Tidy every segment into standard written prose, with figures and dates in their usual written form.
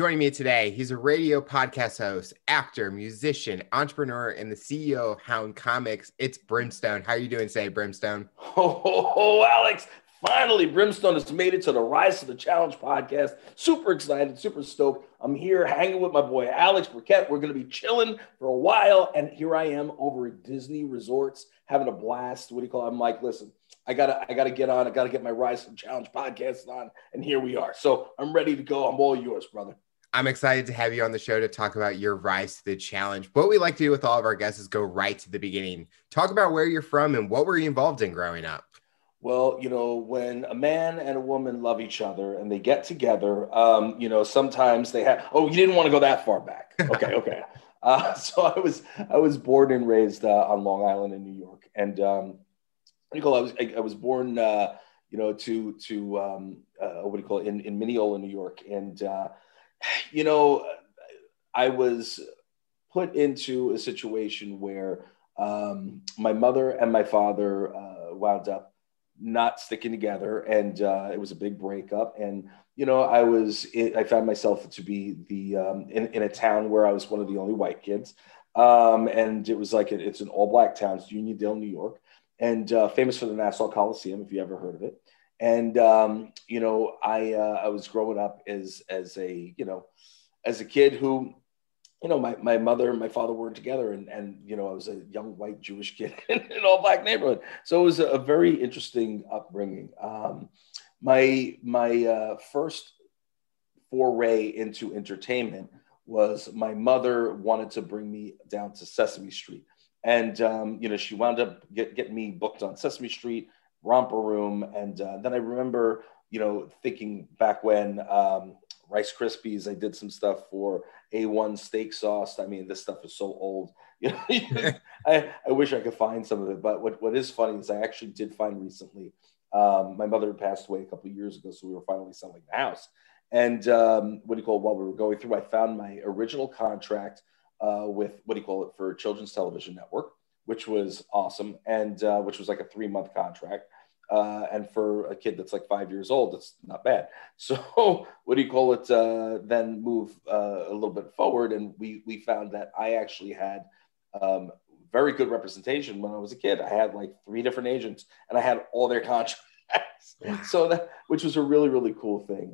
Joining me today, he's a radio podcast host, actor, musician, entrepreneur, and the CEO of Hound Comics. It's Brimstone. How are you doing today, Brimstone? Oh, Alex, finally, Brimstone has made it to the Rise to the Challenge podcast. Super excited, super stoked. I'm here hanging with my boy, Alex Burket. We're going to be chilling for a while. And here I am over at Disney Resorts having a blast. What do you call it? I'm like, listen, I gotta get on. I got to get my Rise to the Challenge podcast on. And here we are. So I'm ready to go. I'm all yours, brother. I'm excited to have you on the show to talk about your rise to the challenge. What we like to do with all of our guests is go right to the beginning. Talk about where you're from and what were you involved in growing up? Well, when a man and a woman love each other and they get together, sometimes they have. Oh, you didn't want to go that far back. Okay. So I was born and raised on Long Island in New York, and what do you call it? I was born, in Mineola, New York, and I was put into a situation where my mother and my father wound up not sticking together, and it was a big breakup. And I found myself to be in a town where I was one of the only white kids, and it was like it's an all-black town. It's Uniondale, New York, and famous for the Nassau Coliseum, if you ever heard of it. And I was growing up as a kid who, my mother and my father weren't together, and I was a young white Jewish kid in an all black neighborhood. So it was a very interesting upbringing. My first foray into entertainment was my mother wanted to bring me down to Sesame Street, and she wound up getting me booked on Sesame Street, Romper Room, and then I remember thinking back when Rice Krispies, I did some stuff for A1 steak sauce. I mean, this stuff is so old. I wish I could find some of it. But what is funny is I actually did find recently, my mother passed away a couple of years ago, so we were finally selling the house. And while we were going through, I found my original contract with for Children's Television Network, which was awesome, and which was like a 3-month contract. And for a kid that's like 5 years old, it's not bad. So then move a little bit forward, and we found that I actually had very good representation when I was a kid. I had like 3 different agents, and I had all their contracts. So which was a really, really cool thing.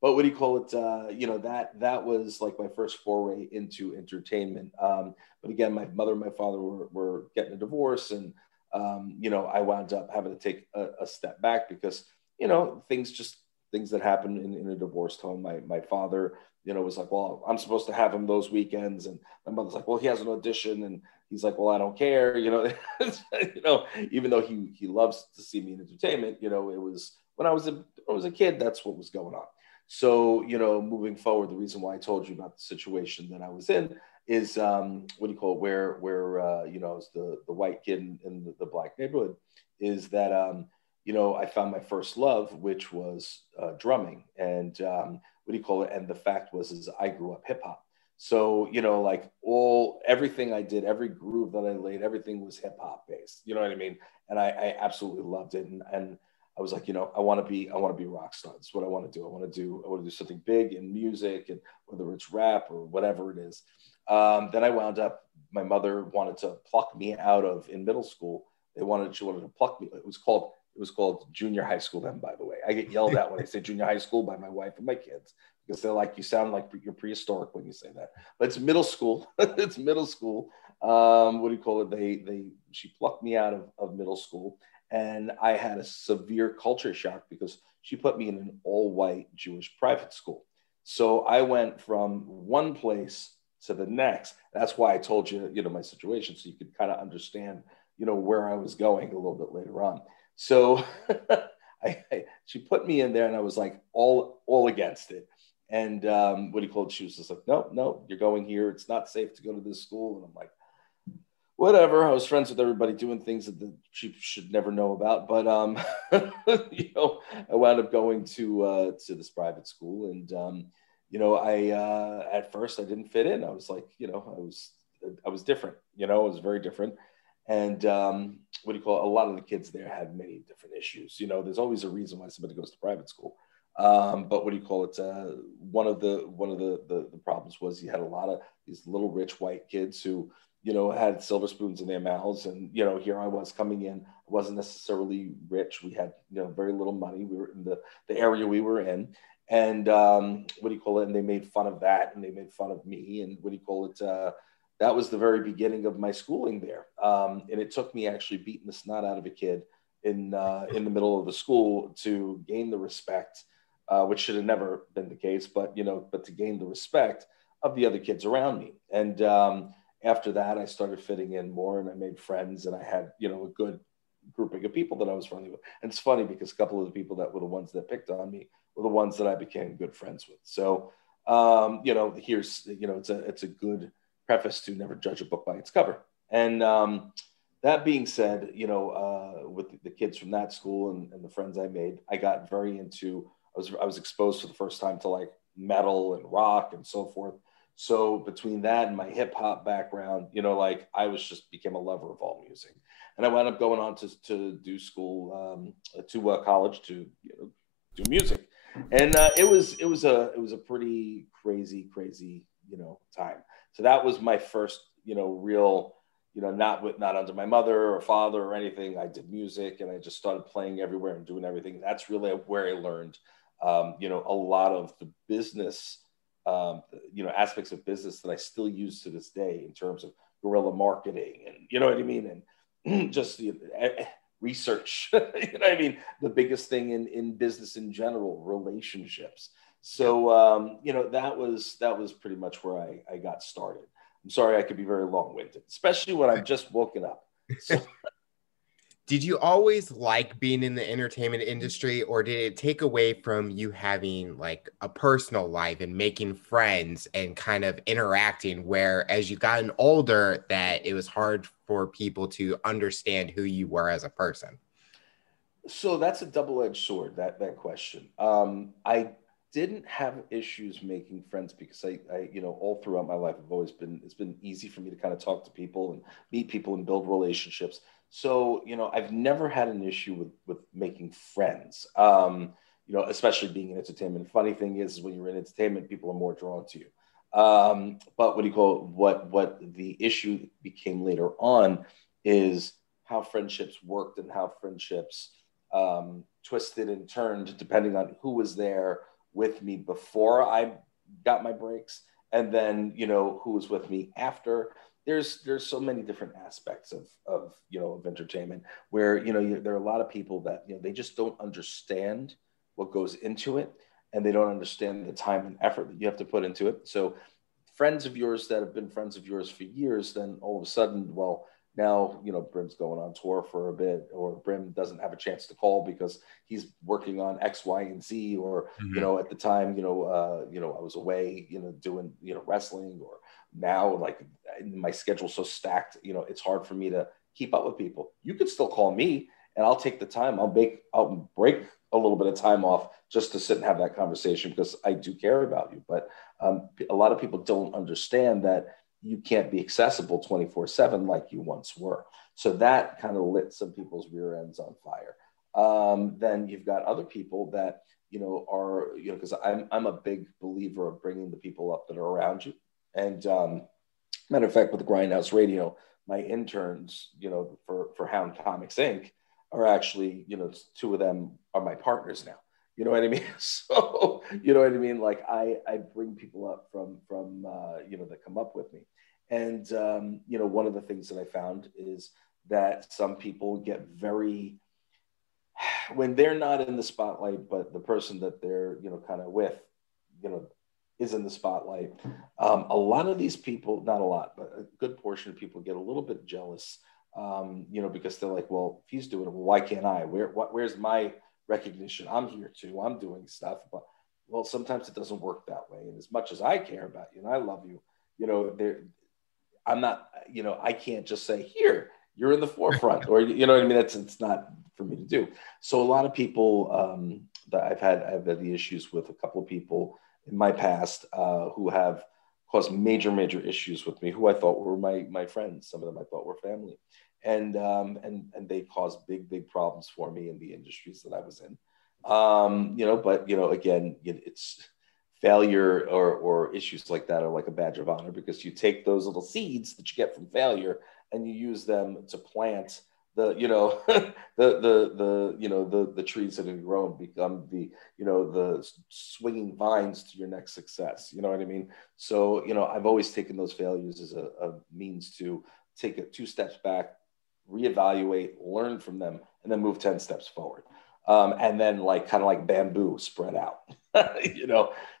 But that was like my first foray into entertainment. But again, my mother and my father were getting a divorce, and I wound up having to take a step back because, things that happen in a divorced home. My father, was like, well, I'm supposed to have him those weekends. And my mother's like, well, he has an audition. And he's like, well, I don't care. Even though he loves to see me in entertainment, it was when I was a kid, that's what was going on. So, moving forward, the reason why I told you about the situation that I was in is where I was the white kid in the black neighborhood, is that I found my first love, which was drumming. And and the fact is I grew up hip hop. So everything I did, every groove that I laid, everything was hip hop based. You know what I mean? And I absolutely loved it. And I was like, I want to be a rock star. That's what I want to do. I want to do something big in music, and whether it's rap or whatever it is. Then I wound up, my mother wanted to pluck me out of, in middle school. She wanted to pluck me. It was called junior high school then, by the way. I get yelled at when I say junior high school by my wife and my kids, because they're like, you sound like you're prehistoric when you say that. But it's middle school. It's middle school. She plucked me out of middle school, and I had a severe culture shock because she put me in an all-white Jewish private school. So I went from one place to the next. That's why I told you, my situation, so you could kind of understand, where I was going a little bit later on. So she put me in there, and I was like all against it. And she was just like, no, you're going here. It's not safe to go to this school. And I'm like, whatever. I was friends with everybody doing things that she should never know about. But I wound up going to this private school, and at first I didn't fit in. I was like, I was different. It was very different. And a lot of the kids there had many different issues. There's always a reason why somebody goes to private school. But what do you call it? One of the problems was you had a lot of these little rich white kids who, had silver spoons in their mouths. And, here I was coming in. I wasn't necessarily rich. We had, very little money. We were in the area we were in. And what do you call it? And they made fun of that, and they made fun of me. And what do you call it? That was the very beginning of my schooling there. And it took me actually beating the snot out of a kid in the middle of the school to gain the respect, which should have never been the case, but to gain the respect of the other kids around me. And after that, I started fitting in more, and I made friends, and I had a good grouping of people that I was friendly with. And it's funny because a couple of the people that were the ones that picked on me were the ones that I became good friends with. So here's it's a good preface to never judge a book by its cover. And that being said, with the kids from that school and the friends I made, I got very into. I was exposed for the first time to like metal and rock and so forth. So between that and my hip hop background, I was just became a lover of all music. And I wound up going on to do school, to college to do music. And it was a pretty crazy time. So that was my first real not under my mother or father or anything. I did music, and I just started playing everywhere and doing everything. That's really where I learned a lot of the business, aspects of business that I still use to this day in terms of guerrilla marketing and, you know what I mean? And just research, you know what I mean? The biggest thing in business in general, relationships. So, that was pretty much where I got started. I'm sorry, I could be very long-winded, especially when I've just woken up. So. Did you always like being in the entertainment industry, or did it take away from you having like a personal life and making friends and kind of interacting, where as you gotten older that it was hard for people to understand who you were as a person? So that's a double-edged sword, that question. I didn't have issues making friends because I all throughout my life, it's been easy for me to kind of talk to people and meet people and build relationships. So, I've never had an issue with making friends, especially being in entertainment. The funny thing is when you're in entertainment, people are more drawn to you. But what do you call it? What the issue became later on is how friendships worked and how friendships twisted and turned depending on who was there with me before I got my breaks, and then who was with me after. There's so many different aspects of entertainment where there are a lot of people that they just don't understand what goes into it, and they don't understand the time and effort that you have to put into it. So friends of yours that have been friends of yours for years, then all of a sudden, well, now, Brim's going on tour for a bit, or Brim doesn't have a chance to call because he's working on X, Y, and Z, or, at the time, I was away, doing, wrestling, or now like my schedule's so stacked, it's hard for me to keep up with people. You could still call me and I'll take the time. I'll break a little bit of time off just to sit and have that conversation because I do care about you. But a lot of people don't understand that you can't be accessible 24/7 like you once were. So that kind of lit some people's rear ends on fire. Then you've got other people that, are, because I'm a big believer of bringing the people up that are around you. And matter of fact, with the Grindhouse Radio, my interns, for Hound Comics Inc. are actually, two of them are my partners now. You know what I mean? So, you know what I mean? Like I bring people up from that come up with me. And, one of the things that I found is that some people get when they're not in the spotlight, but the person that they're, kind of with, is in the spotlight. A lot of these people, not a lot, but a good portion of people get a little bit jealous, because they're like, well, if he's doing it, well, why can't I? Where's my recognition? I'm here too. I'm doing stuff. But well, sometimes it doesn't work that way. And as much as I care about you and I love you, I'm not, I can't just say, here, you're in the forefront, or, you know what I mean? It's not for me to do. So a lot of people that I've had the issues with a couple of people in my past who have caused major issues with me, who I thought were my friends. Some of them I thought were family. And they caused big problems for me in the industries that I was in. But again, it's failure or issues like that are like a badge of honor, because you take those little seeds that you get from failure and you use them to plant the the trees that have grown, become the swinging vines to your next success. You know what I mean? So I've always taken those failures as a means to take 2 steps back, reevaluate, learn from them, and then move 10 steps forward. And then kind of like bamboo, spread out.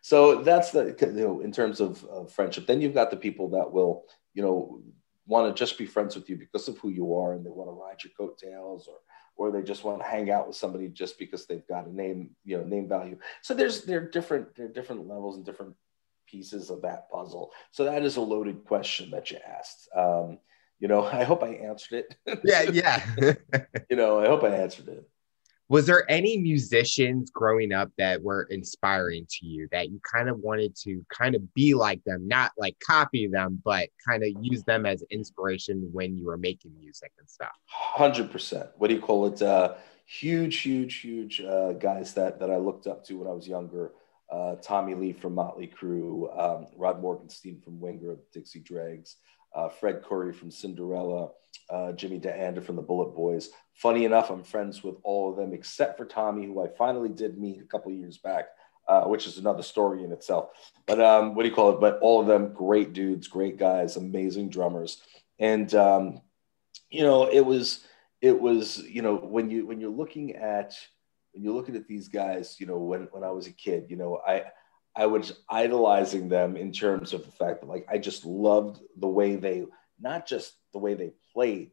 So that's in terms of friendship. Then you've got the people that will want to just be friends with you because of who you are, and they want to ride your coattails, or they just want to hang out with somebody just because they've got a name value. So there are different levels and different pieces of that puzzle. So that is a loaded question that you asked. I hope I answered it. Yeah. I hope I answered it. Was there any musicians growing up that were inspiring to you that you kind of wanted to kind of be like them, not like copy them, but kind of use them as inspiration when you were making music and stuff? 100%. What do you call it? Huge guys that I looked up to when I was younger. Tommy Lee from Motley Crue, Rod Morgenstein from Winger of Dixie Dregs, Fred Coury from Cinderella, Jimmy DeAnder from the Bullet Boys. Funny enough, I'm friends with all of them except for Tommy, who I finally did meet a couple of years back, which is another story in itself. But what do you call it? But all of them, great dudes, great guys, amazing drummers. And it was when you're looking at these guys, when I was a kid, I was idolizing them in terms of the fact that I just loved the way they, not just the way they played,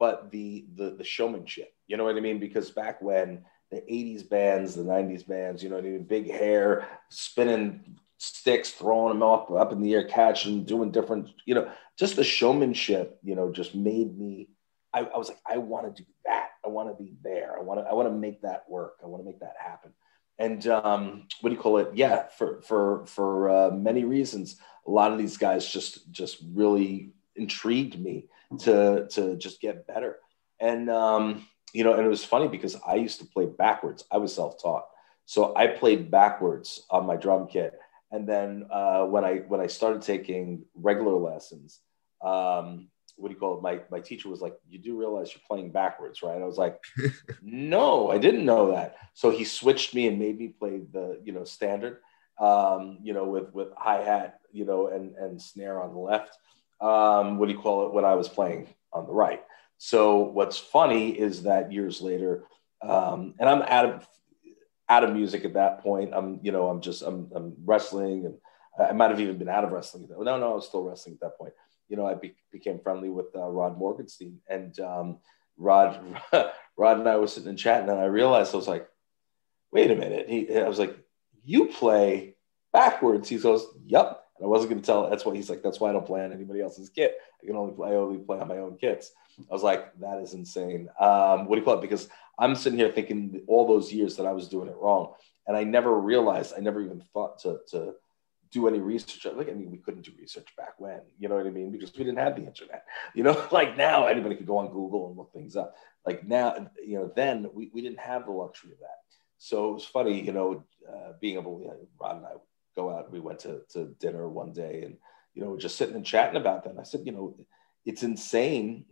but the showmanship. You know what I mean? Because back when the 80s bands, the 90s bands, big hair, spinning sticks, throwing them up in the air, catching, doing different, just the showmanship, just made me, I was like, I want to do that. I want to be there. I want to make that work. I want to make that happen. And what do you call it? Yeah, for many reasons, a lot of these guys just really intrigued me to just get better. And and it was funny because I used to play backwards. I was self-taught, so I played backwards on my drum kit. And then when I started taking regular lessons, what do you call it? My teacher was like, "You do realize you're playing backwards, right?" And I was like, "No, I didn't know that." So he switched me and made me play the standard, with hi-hat, and snare on the left. What do you call it? When I was playing on the right. So what's funny is that years later, and I'm out of music at that point. I'm wrestling, and I might have even been out of wrestling. No, I was still wrestling at that point. I became friendly with Rod Morgenstein, and Rod and I were sitting and chatting, and I realized, I was like, wait a minute. I was like, you play backwards? He goes, yep. And I wasn't going to tell. That's why he's like, that's why I don't play on anybody else's kit. I only play on my own kits. I was like, that is insane. What do you call it? Because I'm sitting here thinking all those years that I was doing it wrong, and I never realized. I never even thought to do any research. We couldn't do research back when, you know what I mean? Because we didn't have the internet, like now anybody could go on Google and look things up. Like now, then we didn't have the luxury of that. So it was funny, being able to, Rod and I go out, we went to dinner one day, and, we're just sitting and chatting about that. And I said, it's insane,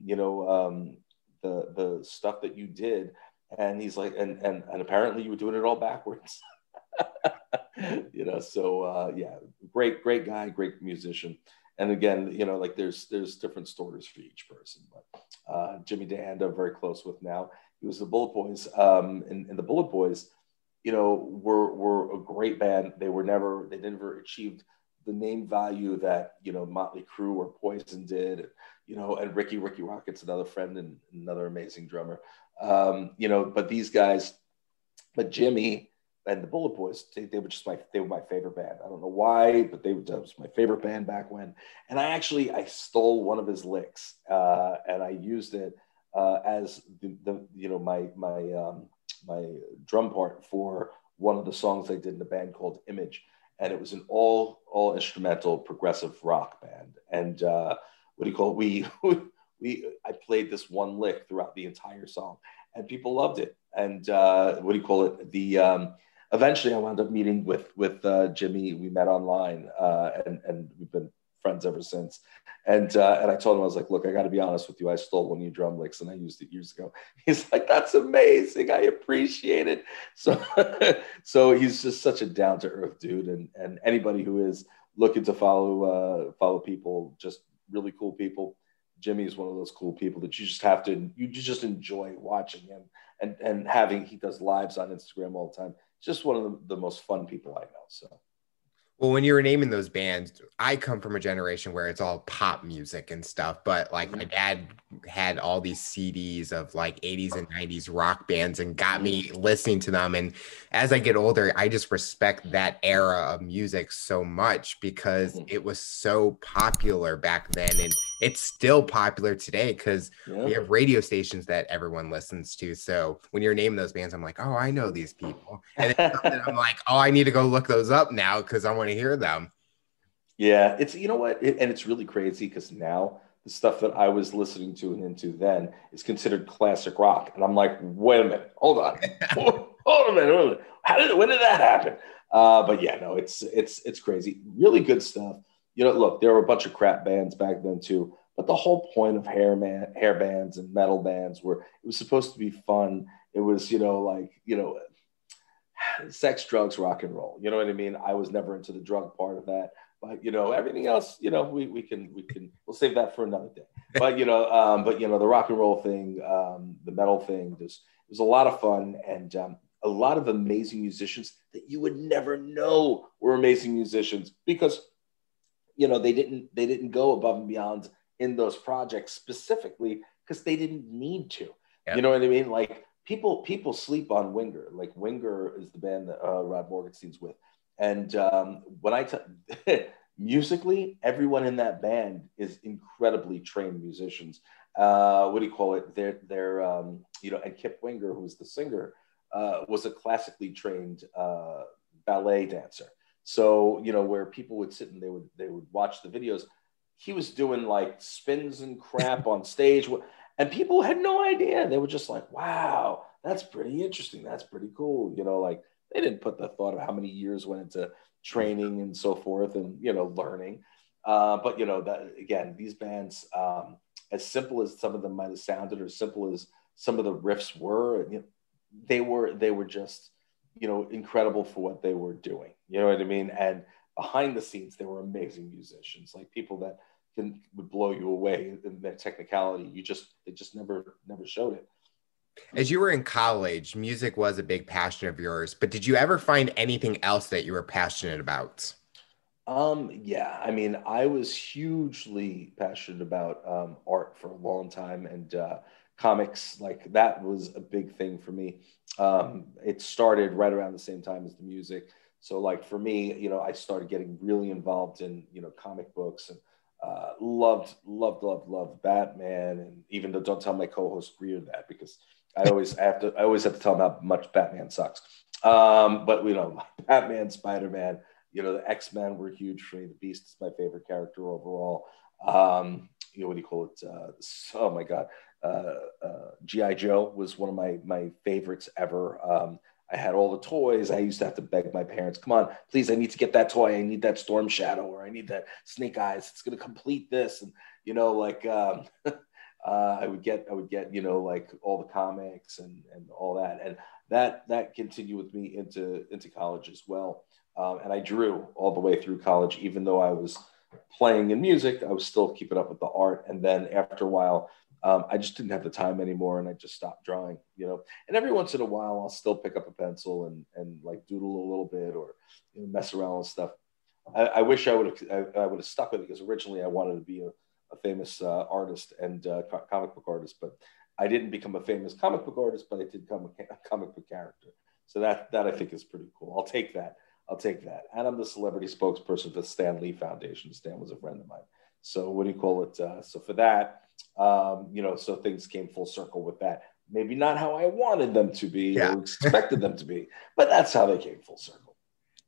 the stuff that you did. And he's like, and apparently you were doing it all backwards. Yeah, great guy, great musician. And again, there's different stories for each person. But Jimmy DeAnder, very close with now. He was the Bullet Boys, and the Bullet Boys, were a great band. They never achieved the name value that Motley Crue or Poison did. And Ricky Rocket's another friend and another amazing drummer. But these guys, but Jimmy and the Bullet Boys, they were just my favorite band. I don't know why, but that was my favorite band back when. And I stole one of his licks, and I used it as my drum part for one of the songs I did in a band called Image, and it was an all instrumental progressive rock band. And what do you call it? I played this one lick throughout the entire song. and people loved it. And what do you call it? Eventually I wound up meeting with Jimmy. We met online, and we've been friends ever since. And I told him, I was like, look, I got to be honest with you. I stole one of your drum licks and I used it years ago. He's like, that's amazing. I appreciate it. So, so he's just such a down to earth dude. And anybody who is looking to follow people, just really cool people. Jimmy is one of those cool people that you just enjoy watching him and he does lives on Instagram all the time. Just one of the most fun people I know. So. Well, when you were naming those bands, I come from a generation where it's all pop music and stuff, but like my dad had all these CDs of like 80s and 90s rock bands and got me listening to them. And as I get older, I just respect that era of music so much because it was so popular back then. And it's still popular today because we have radio stations that everyone listens to. So when you're naming those bands, I'm like, oh, I know these people. And then I'm like, oh, I need to go look those up now because I want to hear them. Yeah, it's, you know what? And it's really crazy because now the stuff that I was listening to and into then is considered classic rock. And I'm like, wait a minute, hold on. hold a minute. When did that happen? But yeah, no, it's crazy. Really good stuff. You know, look, there were a bunch of crap bands back then too, but the whole point of hair bands and metal bands were, it was supposed to be fun. It was, sex, drugs, rock and roll. You know what I mean? I was never into the drug part of that, but everything else, we'll save that for another day. But the rock and roll thing, the metal thing, there's a lot of fun and a lot of amazing musicians that you would never know were amazing musicians because they didn't go above and beyond in those projects specifically because they didn't need to. Yep. You know what I mean? Like people sleep on Winger. Like Winger is the band that Rod Morgenstein's with, and when musically, everyone in that band is incredibly trained musicians. What do you call it? They're and Kip Winger, who's the singer, was a classically trained ballet dancer. So, where people would sit and they would watch the videos, he was doing like spins and crap on stage, and people had no idea. They were just like, wow, that's pretty interesting. That's pretty cool. Like they didn't put the thought of how many years went into training and so forth and, learning. But, that again, these bands, as simple as some of them might have sounded or simple as some of the riffs were, they were just, incredible for what they were doing. You know what I mean? And behind the scenes, they were amazing musicians, like people that would blow you away in their technicality. It just never showed it. As you were in college, music was a big passion of yours, but did you ever find anything else that you were passionate about? Yeah, I mean, I was hugely passionate about art for a long time and comics, like that was a big thing for me. It started right around the same time as the music. So like for me, I started getting really involved in, comic books and loved Batman. And even though don't tell my co-host Greer that because I always have to tell him how much Batman sucks. But Batman, Spider-Man, the X-Men were huge for me. The Beast is my favorite character overall. What do you call it? Oh my God. G.I. Joe was one of my favorites ever. I had all the toys. I used to have to beg my parents, come on, please, I need to get that toy. I need that Storm Shadow, or I need that Snake Eyes. It's going to complete this. And, I would get, like all the comics and all that. And that continued with me into college as well. And I drew all the way through college, even though I was playing in music, I was still keeping up with the art. And then after a while, I just didn't have the time anymore, and I just stopped drawing, And every once in a while, I'll still pick up a pencil and like doodle a little bit or mess around with stuff. I wish I would have stuck with it because originally I wanted to be a famous artist and comic book artist, but I didn't become a famous comic book artist, but I did become a comic book character. So that I think is pretty cool. I'll take that. And I'm the celebrity spokesperson for the Stan Lee Foundation. Stan was a friend of mine. So what do you call it? So for that, so things came full circle with that. Maybe not how I wanted them to be or expected them to be, but that's how they came full circle.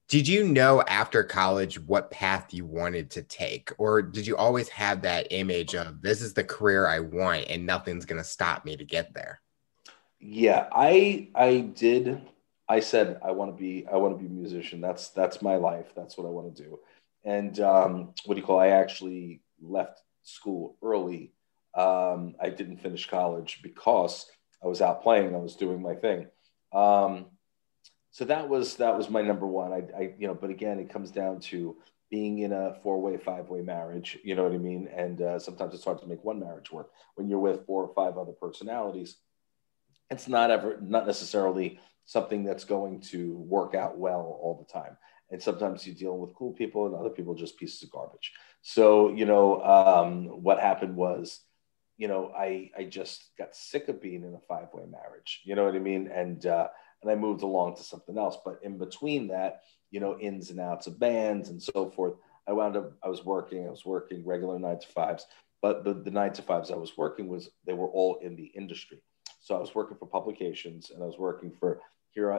Did you know after college what path you wanted to take? Or did you always have that image of this is the career I want and nothing's going to stop me to get there? Yeah, I did. I said I want to be a musician. That's my life. That's what I want to do. And what do you call? I actually left school early. I didn't finish college because I was out playing. I was doing my thing. Um, so that was my number one. But again, it comes down to being in a four-way, five-way marriage. You know what I mean? And sometimes it's hard to make one marriage work when you're with four or five other personalities. It's not necessarily something that's going to work out well all the time. And sometimes you deal with cool people and other people just pieces of garbage. So what happened was, I just got sick of being in a five-way marriage. You know what I mean? And I moved along to something else. But in between that, ins and outs of bands and so forth, I was working regular 9 to 5s. But the 9 to 5s I was working they were all in the industry. So I was working for publications, and I was working for here,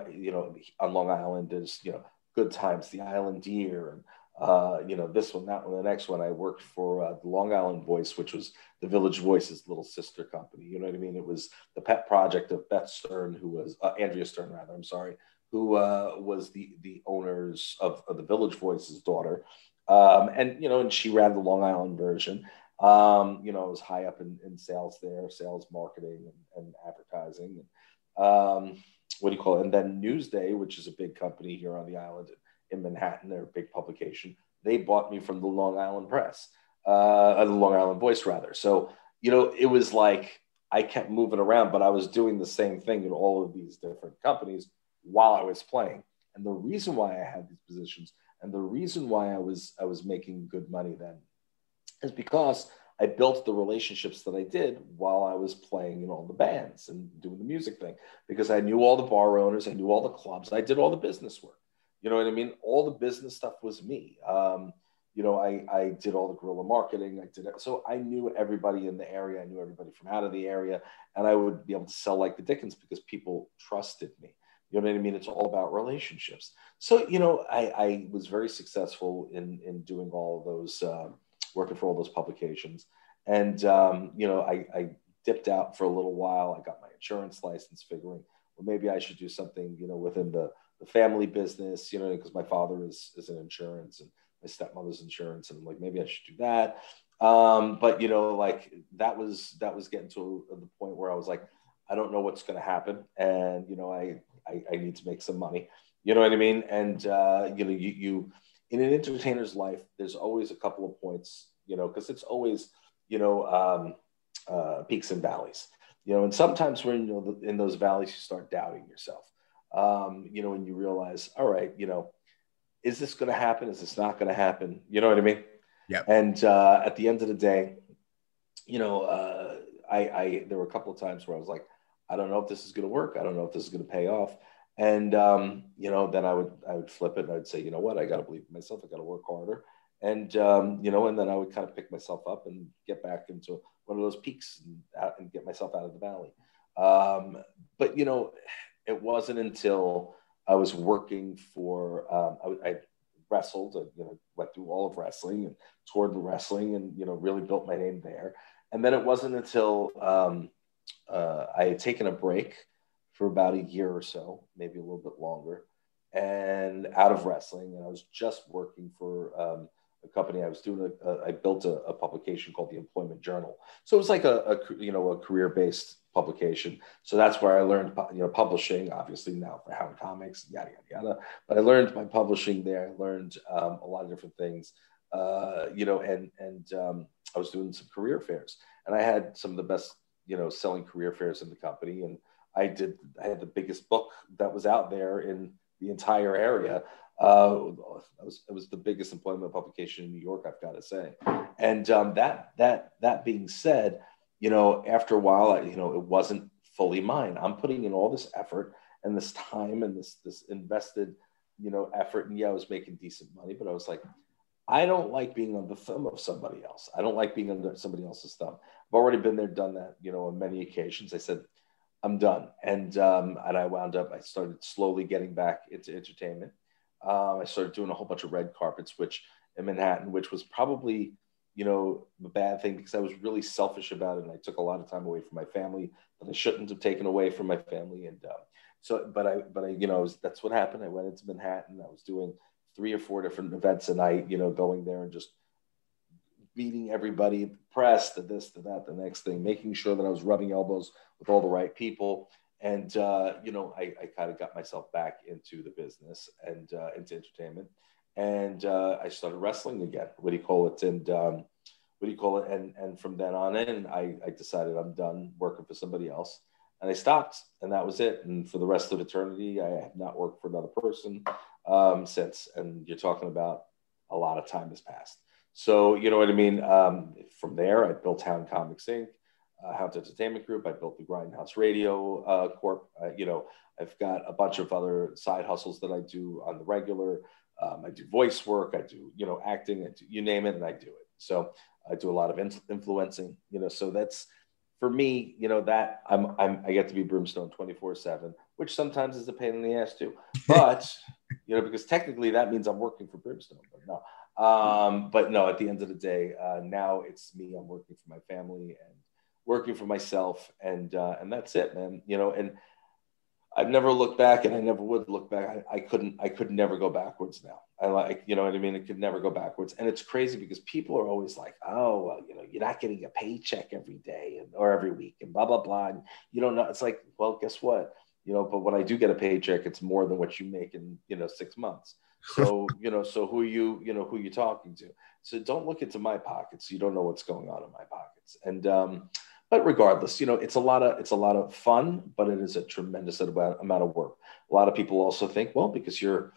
on Long Island is, Good Times, the Island Year, and this one, that one, the next one. I worked for the Long Island Voice, which was the Village Voice's little sister company. You know what I mean? It was the pet project of Beth Stern, who was Andrea Stern, rather. I'm sorry, who was the owners of the Village Voice's daughter, and she ran the Long Island version. I was high up in sales there, sales, marketing, and advertising. What do you call it? And then Newsday, which is a big company here on the island in Manhattan, they're a big publication. They bought me from the Long Island Press, the Long Island Voice, rather. So, it was like I kept moving around, but I was doing the same thing in all of these different companies while I was playing. And the reason why I had these positions and the reason why I was making good money then is because I built the relationships that I did while I was playing in all the bands and doing the music thing, because I knew all the bar owners, I knew all the clubs, I did all the business work. You know what I mean? All the business stuff was me. I did all the guerrilla marketing. I did it. So I knew everybody in the area. I knew everybody from out of the area, and I would be able to sell like the Dickens because people trusted me. You know what I mean? It's all about relationships. So, I was very successful in doing all of those working for all those publications. And, I dipped out for a little while. I got my insurance license, figuring, well, maybe I should do something, within the family business, because my father is in insurance and my stepmother's insurance. And I'm like, maybe I should do that. But, like that was getting to the point where I was like, I don't know what's going to happen. And, I need to make some money. You know what I mean? And, you in an entertainer's life, there's always a couple of points, because it's always, peaks and valleys, and sometimes when, in those valleys, you start doubting yourself, and you realize, all right, is this going to happen? Is this not going to happen? You know what I mean? Yeah. And at the end of the day, there were a couple of times where I was like, I don't know if this is going to work. I don't know if this is going to pay off. And then I would flip it and I'd say, you know what, I got to believe in myself. I got to work harder. And and then I would kind of pick myself up and get back into one of those peaks and get myself out of the valley. But it wasn't until I was working for I wrestled, went through all of wrestling and toured the wrestling, and really built my name there. And then it wasn't until I had taken a break for about a year or so, maybe a little bit longer, and out of wrestling. And I was just working for a company. I built a publication called the Employment Journal. So it was like a career-based publication. So that's where I learned, publishing, obviously now for Hound Comics, yada, yada, yada. But I learned by publishing there. I learned a lot of different things, I was doing some career fairs, and I had some of the best, selling career fairs in the company. And I had the biggest book that was out there in the entire area. It was the biggest employment publication in New York, I've got to say. And that being said, after a while, it wasn't fully mine. I'm putting in all this effort and this time and this invested, effort. And yeah, I was making decent money, but I was like, I don't like being on the thumb of somebody else. I don't like being under somebody else's thumb. I've already been there, done that, on many occasions. I said, I'm done. And I started slowly getting back into entertainment. I started doing a whole bunch of red carpets, which in Manhattan, which was probably, you know, the bad thing, because I was really selfish about it, and I took a lot of time away from my family that I shouldn't have taken away from my family. And but I, you know, that's what happened. I went into Manhattan. I was doing 3 or 4 different events a night, you know, going there and just meeting everybody, the press, the this, the that, the next thing, making sure that I was rubbing elbows with all the right people. And, you know, I kind of got myself back into the business and into entertainment. And I started wrestling again. What do you call it? And what do you call it? And from then on in, I decided I'm done working for somebody else. And I stopped, and that was it. And for the rest of eternity, I have not worked for another person since. And you're talking about a lot of time has passed. So, you know what I mean? From there, I built Hound Comics Inc., Hound Entertainment Group. I built the Grindhouse Radio Corp. You know, I've got a bunch of other side hustles that I do on the regular. I do voice work. I do, you know, acting. I do, you name it, and I do it. So I do a lot of influencing. You know, so that's for me. You know, that I get to be Brimstone 24/7, which sometimes is a pain in the ass too. But you know, because technically that means I'm working for Brimstone. But no. But no, at the end of the day, now it's me. I'm working for my family and working for myself, and that's it, man. You know, and I've never looked back, and I never would look back. I could never go backwards now. I like, you know what I mean? It could never go backwards. And it's crazy because people are always like, oh, well, you know, you're not getting a paycheck every day or every week and blah, blah, blah. And you don't know. It's like, well, guess what? You know, but when I do get a paycheck, it's more than what you make in, you know, 6 months. So, you know, so who are you talking to? So don't look into my pockets. You don't know what's going on in my pockets. And, but regardless, you know, it's a lot of fun, but it is a tremendous amount of work. A lot of people also think, well, because you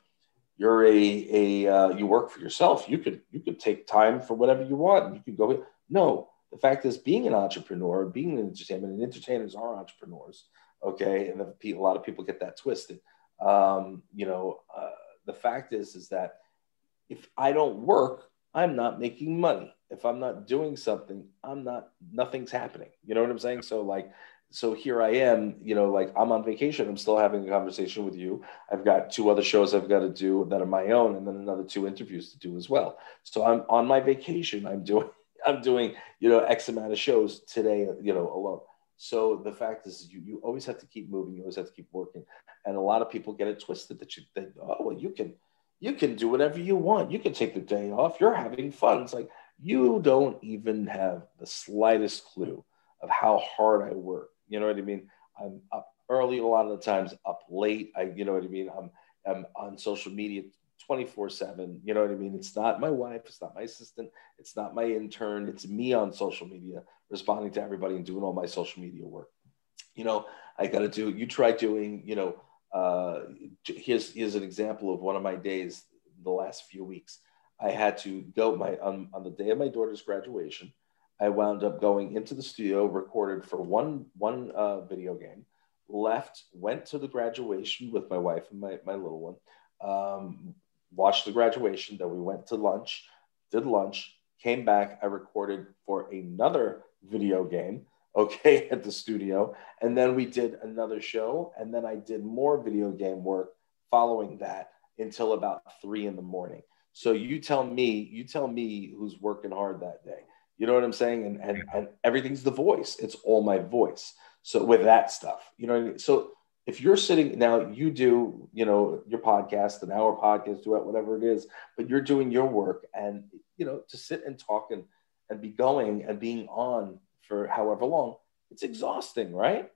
work for yourself, you could take time for whatever you want. You could go. No, the fact is, being an entrepreneur, being in entertainment, and entertainers are entrepreneurs. Okay, and a lot of people get that twisted. You know, the fact is that if I don't work, I'm not making money. If I'm not doing something, nothing's happening. You know what I'm saying? So here I am, you know, like I'm on vacation. I'm still having a conversation with you. I've got 2 other shows I've got to do that are my own, and then another 2 interviews to do as well. So I'm on my vacation. I'm doing, you know, X amount of shows today, you know, alone. So the fact is you always have to keep moving. You always have to keep working. And a lot of people get it twisted that you think, oh, well, you can do whatever you want. You can take the day off. You're having fun. It's like, you don't even have the slightest clue of how hard I work. You know what I mean? I'm up early a lot of the times, up late. You know what I mean? I'm on social media 24/7. You know what I mean? It's not my wife. It's not my assistant. It's not my intern. It's me on social media, responding to everybody and doing all my social media work. You know, I got to do, you try doing, you know, here's an example of one of my days the last few weeks. I had to go on the day of my daughter's graduation. I wound up going into the studio, recorded for one video game, went to the graduation with my wife and my little one, watched the graduation. Then we went to lunch, did lunch, came back. I recorded for another video game, okay, at the studio. And then we did another show. And then I did more video game work following that until about 3 in the morning. So you tell me who's working hard that day. You know what I'm saying? And everything's the voice. It's all my voice. So with that stuff, you know what I mean? So if you're sitting now, you do, you know, your podcast, an hour podcast, duet, whatever it is, but you're doing your work, and, you know, to sit and talk and be going and being on for however long, it's exhausting, right?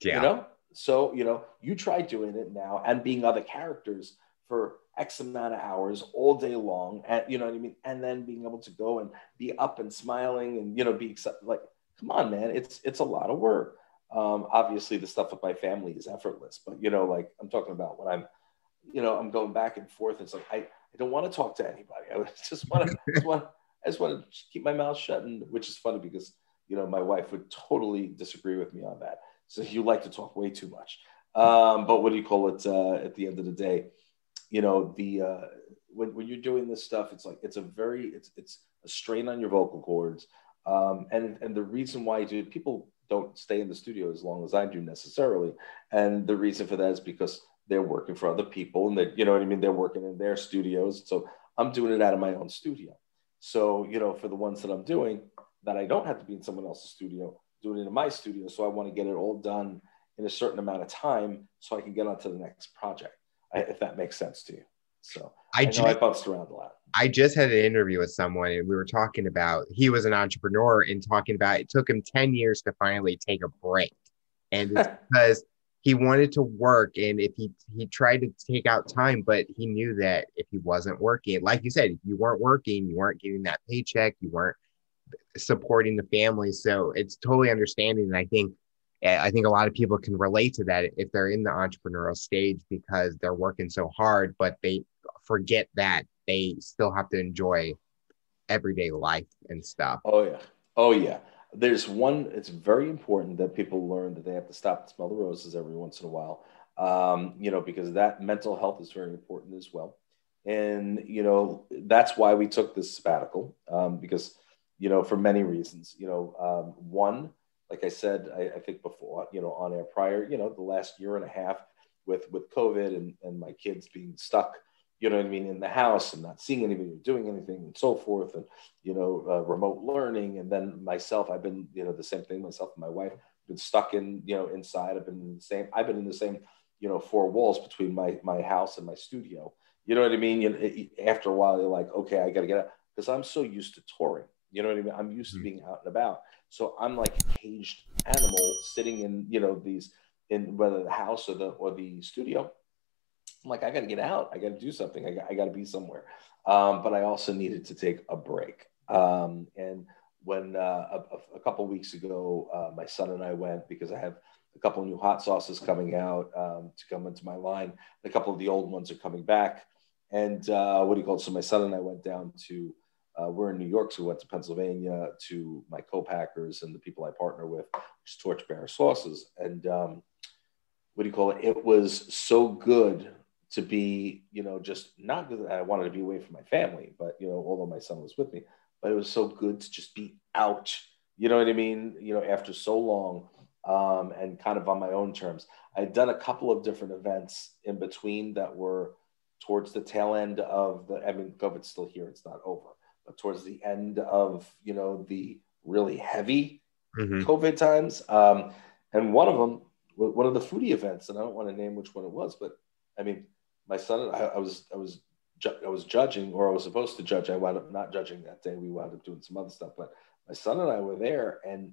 Yeah. You know? So, you know, you try doing it now and being other characters for X amount of hours all day long. And you know what I mean? And then being able to go and be up and smiling and, you know, be excited. Like, come on, man, it's a lot of work. Obviously the stuff with my family is effortless, but you know, like I'm talking about when I'm going back and forth. It's like, I don't want to talk to anybody. I just want to keep my mouth shut. And which is funny because, you know, my wife would totally disagree with me on that. So you like to talk way too much. But what do you call it? At the end of the day, you know, when you're doing this stuff, it's like, it's a strain on your vocal cords. And the reason why people don't stay in the studio as long as I do necessarily. And the reason for that is because they're working for other people and that, you know what I mean? They're working in their studios. So I'm doing it out of my own studio. So, for the ones that I'm doing, that I don't have to be in someone else's studio, doing it in my studio. So I want to get it all done in a certain amount of time so I can get on to the next project, if that makes sense to you. So I know I bounced around a lot. I just had an interview with someone and we were talking about, he was an entrepreneur and talking about it took him 10 years to finally take a break. And it's because he wanted to work, and if he tried to take out time, but he knew that if he wasn't working, like you said, if you weren't working, you weren't getting that paycheck, you weren't supporting the family. So it's totally understanding. And I think a lot of people can relate to that if they're in the entrepreneurial stage, because they're working so hard, but they forget that they still have to enjoy everyday life and stuff. Oh yeah. Oh yeah. There's one, it's very important that people learn that they have to stop and smell the roses every once in a while. Because that mental health is very important as well. And, that's why we took this sabbatical, because, for many reasons, one, like I said, I think before, on air prior, the last year and a half with COVID and my kids being stuck, you know what I mean, in the house and not seeing anybody or doing anything and so forth, and remote learning. And then myself, I've been, the same thing. Myself and my wife been stuck in, inside. I've been in the same, four walls between my house and my studio. You know what I mean? After a while, you're like, okay, I got to get out, because I'm so used to touring. You know what I mean? I'm used to being out and about. So I'm like a caged animal sitting in, in whether the house or the studio. I'm like, I got to get out. I got to do something. I got to be somewhere. But I also needed to take a break. And when a couple of weeks ago, my son and I went, because I have a couple of new hot sauces coming out to come into my line. A couple of the old ones are coming back. And So my son and I went down to, we're in New York, so we went to Pennsylvania to my co-packers and the people I partner with, which is Torchbearer Sauces. And it was so good to be, just not because I wanted to be away from my family, but, although my son was with me, but it was so good to just be out, you know what I mean? After so long, and kind of on my own terms. I'd done a couple of different events in between that were towards the tail end of COVID's still here, it's not over, but towards the end of, the really heavy COVID times. And one of the foodie events, and I don't want to name which one it was, but my son and I was judging, or I was supposed to judge. I wound up not judging that day. We wound up doing some other stuff, but my son and I were there. And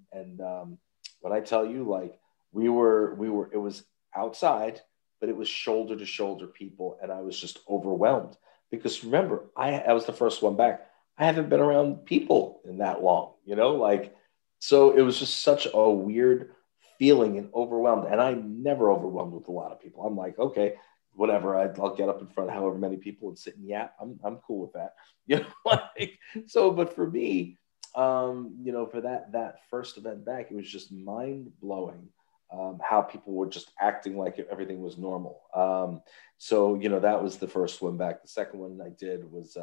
when I tell you, like, it was outside, but it was shoulder to shoulder people. And I was just overwhelmed, because remember, I was the first one back. I haven't been around people in that long, so it was just such a weird feeling and overwhelmed. And I'm never overwhelmed with a lot of people. I'm like, okay, whatever. I'll get up in front of however many people and sit and yap. I'm cool with that. But for me, for that first event back, it was just mind blowing, how people were just acting like everything was normal. That was the first one back. The second one I did was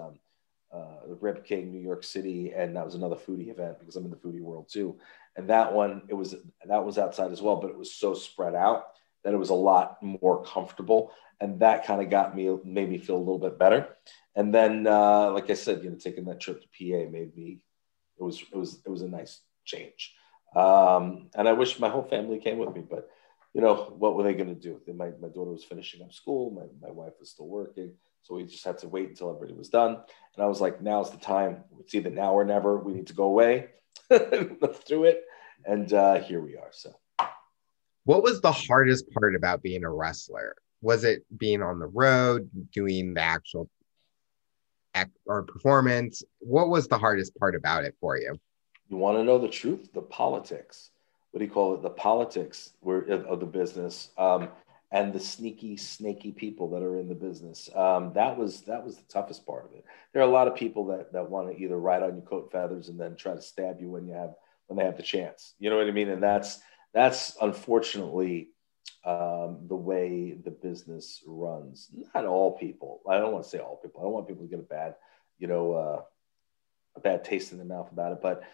the Rib King, New York City, and that was another foodie event, because I'm in the foodie world too. And that one, that was outside as well, but it was so spread out that it was a lot more comfortable, and that kind of made me feel a little bit better. And then, like I said, taking that trip to PA it was a nice change. And I wish my whole family came with me, but what were they going to do? My daughter was finishing up school. My wife was still working. So we just had to wait until everybody was done. And I was like, now's the time. It's either now or never. We need to go away. Let's do it. And here we are. So what was the hardest part about being a wrestler? Was it being on the road, doing the actual act or performance? What was the hardest part about it for you? You want to know the truth? The politics. What do you call it? The politics of the business, and the sneaky, snaky people that are in the business. That was the toughest part of it. There are a lot of people that want to either ride on your coat feathers and then try to stab you when they have the chance. You know what I mean? And that's unfortunately the way the business runs. Not all people. I don't want to say all people. I don't want people to get a bad taste in their mouth about it. But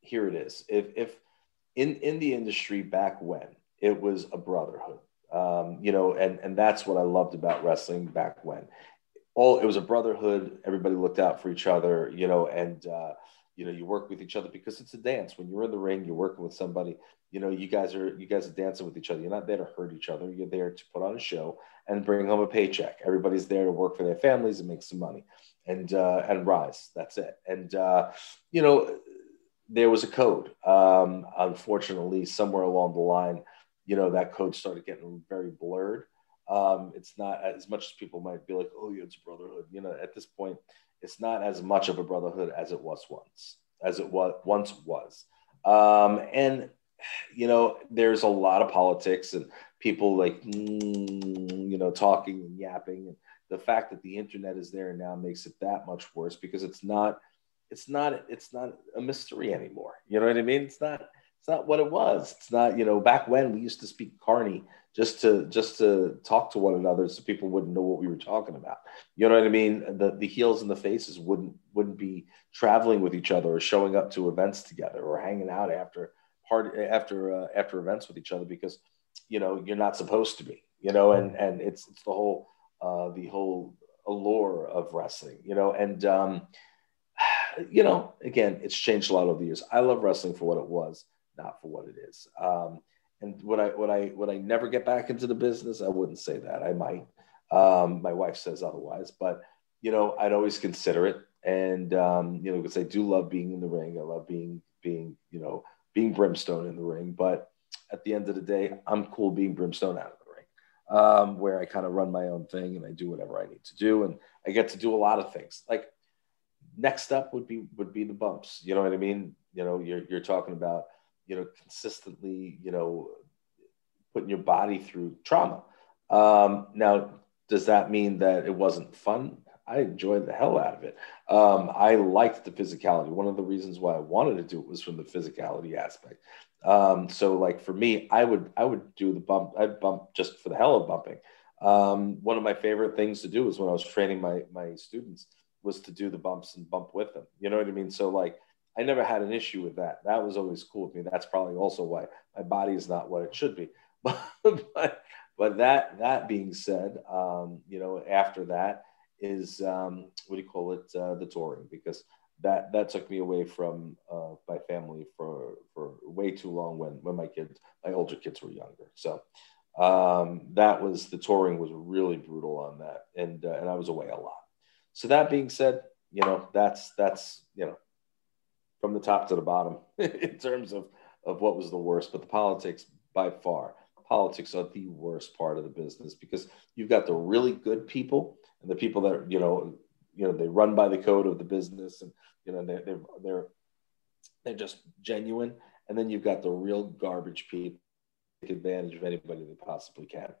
here it is. If in the industry back when, it was a brotherhood, and that's what I loved about wrestling back when. it was a brotherhood. Everybody looked out for each other, and you work with each other because it's a dance. When you're in the ring, you're working with somebody. You guys are dancing with each other. You're not there to hurt each other. You're there to put on a show and bring home a paycheck. Everybody's there to work for their families and make some money and rise. That's it. And there was a code. Unfortunately, somewhere along the line, that code started getting very blurred. It's not as much as people might be like, oh, yeah, it's a brotherhood. At this point, it's not as much of a brotherhood as it was once was. And there's a lot of politics and people like, talking and yapping. And the fact that the internet is there now makes it that much worse because it's not a mystery anymore. You know what I mean? It's not what it was. It's not, back when we used to speak Carney just to talk to one another so people wouldn't know what we were talking about. You know what I mean? The heels and the faces wouldn't be traveling with each other or showing up to events together or hanging out after events with each other because you're not supposed to be, and it's the whole allure of wrestling, and again, it's changed a lot over the years. I love wrestling for what it was, not for what it is. And would I never get back into the business? I wouldn't say that. I might. My wife says otherwise, but I'd always consider it. And because I do love being in the ring. I love being Brimstone in the ring. But at the end of the day, I'm cool being Brimstone out of the ring, where I kind of run my own thing and I do whatever I need to do, and I get to do a lot of things. Like next up would be the bumps. You know what I mean? You're talking about consistently putting your body through trauma. Now, does that mean that it wasn't fun? I enjoyed the hell out of it. I liked the physicality. One of the reasons why I wanted to do it was from the physicality aspect. So like for me, I would do the bump. I'd bump just for the hell of bumping. One of my favorite things to do is when I was training my students was to do the bumps and bump with them. You know what I mean? So like, I never had an issue with that. That was always cool with me. That's probably also why my body is not what it should be. But that being said, after that is what do you call it? The touring, because that took me away from my family for way too long when my older kids were younger. So the touring was really brutal on that, and I was away a lot. So that being said, that's from the top to the bottom in terms of what was the worst. But the politics, by far, politics are the worst part of the business because you've got the really good people and the people that they run by the code of the business, and they're just genuine. And then you've got the real garbage people take advantage of anybody they possibly can.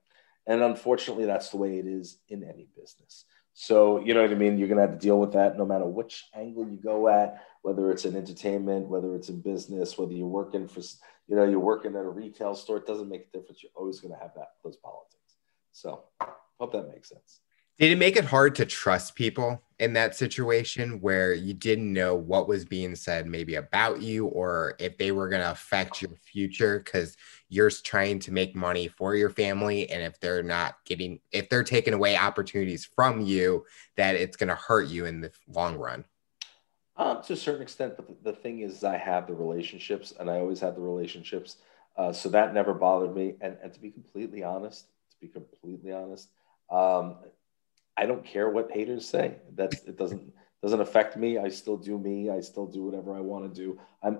And unfortunately, that's the way it is in any business. So, you know what I mean? You're going to have to deal with that no matter which angle you go at, whether it's in entertainment, whether it's in business, whether you're working for, you're working at a retail store. It doesn't make a difference. You're always going to have those politics. So hope that makes sense. Did it make it hard to trust people in that situation where you didn't know what was being said maybe about you or if they were going to affect your future because you're trying to make money for your family, and if they're taking away opportunities from you, that it's going to hurt you in the long run? To a certain extent, but the thing is, I have the relationships, and I always have the relationships, so that never bothered me. And to be completely honest, I don't care what haters say. It doesn't affect me. I still do me. I still do whatever I want to do. I'm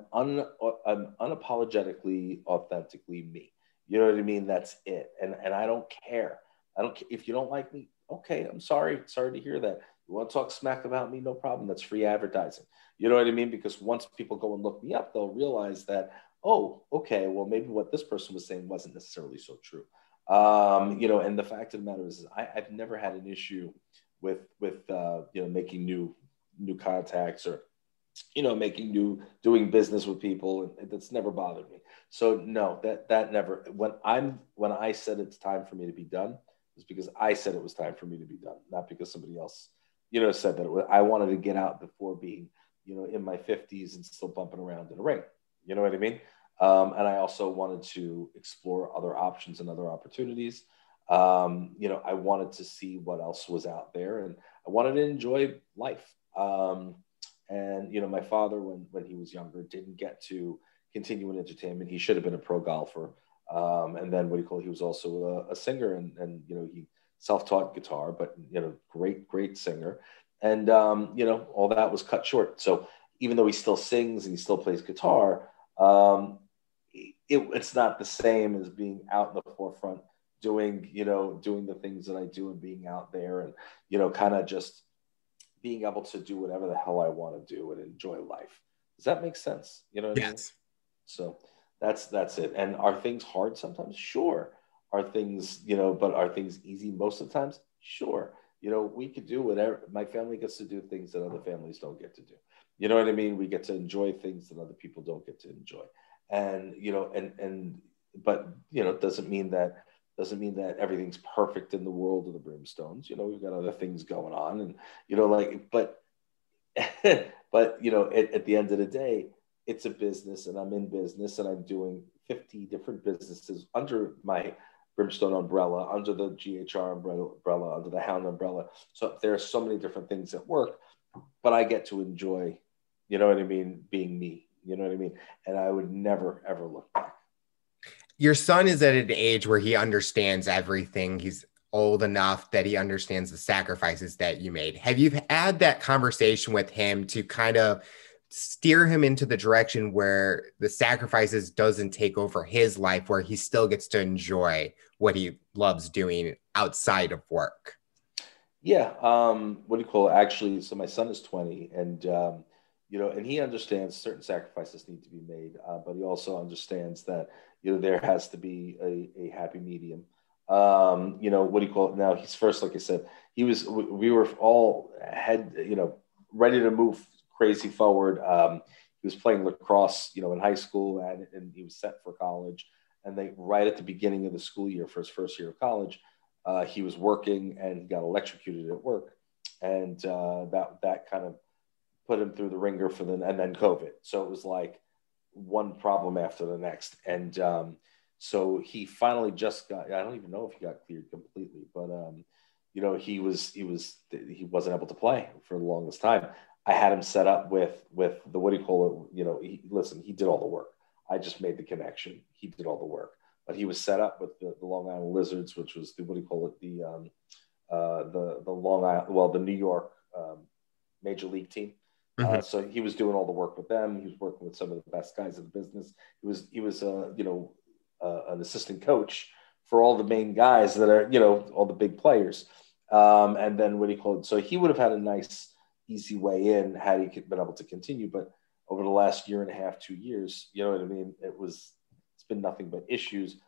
unapologetically, authentically me. You know what I mean? That's it. And I don't care. I don't care if you don't like me. Okay, I'm sorry. Sorry to hear that. You want to talk smack about me? No problem. That's free advertising. You know what I mean? Because once people go and look me up, they'll realize that, oh, okay, well, maybe what this person was saying wasn't necessarily so true. And the fact of the matter is I've never had an issue with making new contacts or, doing business with people. And that's never bothered me. So no, that never, when I said it's time for me to be done, it's because I said it was time for me to be done, not because somebody else, said that I wanted to get out before being, in my 50s and still bumping around in a ring. You know what I mean? And I also wanted to explore other options and other opportunities. I wanted to see what else was out there. And I wanted to enjoy life. And you know, my father, when he was younger, didn't get to continue in entertainment. He should have been a pro golfer. And then what do you call it? He was also a singer, and you know, he self-taught guitar, but you know, great singer. And you know, all that was cut short. So even though he still sings and he still plays guitar, it's not the same as being out in the forefront, doing, you know, doing the things that I do and being out there and, you know, kind of just being able to do whatever the hell I want to do and enjoy life. Does that make sense? You know what I mean? Yes. So that's it. And are things hard sometimes? Sure. Are things, you know, but are things easy most of the times? Sure. You know, we could do whatever. My family gets to do things that other families don't get to do. You know what I mean? We get to enjoy things that other people don't get to enjoy. And, you know, but, you know, doesn't mean that everything's perfect in the world of the Brimstones. You know, we've got other things going on, and, you know, like, but, but, you know, at the end of the day, it's a business, and I'm in business, and I'm doing 50 different businesses under my Brimstone umbrella, under the GHR umbrella, under the Hound umbrella. So there are so many different things at work, but I get to enjoy, you know what I mean, being me, you know what I mean? And I would never, ever look back. Your son is at an age where he understands everything. He's old enough that he understands the sacrifices that you made. Have you had that conversation with him to kind of steer him into the direction where the sacrifices doesn't take over his life, where he still gets to enjoy what he loves doing outside of work? Yeah. What do you call it? Actually, so my son is 20, and you know, and he understands certain sacrifices need to be made, but he also understands that, you know, there has to be a happy medium. You know, what do you call it? Now he's first, like I said, we were all had, you know, ready to move crazy forward. He was playing lacrosse, you know, in high school, and he was set for college. And they, right at the beginning of the school year for his first year of college, he was working and he got electrocuted at work, and that kind of put him through the ringer and then COVID. So it was like one problem after the next, and so he finally just got. I don't even know if he got cleared completely, but you know, he wasn't able to play for the longest time. I had him set up with the, what do you call it? You know, he did all the work. I just made the connection. He did all the work. But he was set up with the Long Island Lizards, which was the, what do you call it, the Long Island, well, the New York Major League team. Mm-hmm. So he was doing all the work with them. He was working with some of the best guys in the business. He was you know, an assistant coach for all the main guys that are, you know, all the big players. And then what do you call it? So he would have had a nice, easy way in had he been able to continue. But over the last year and a half, 2 years, you know what I mean? It's been nothing but issues,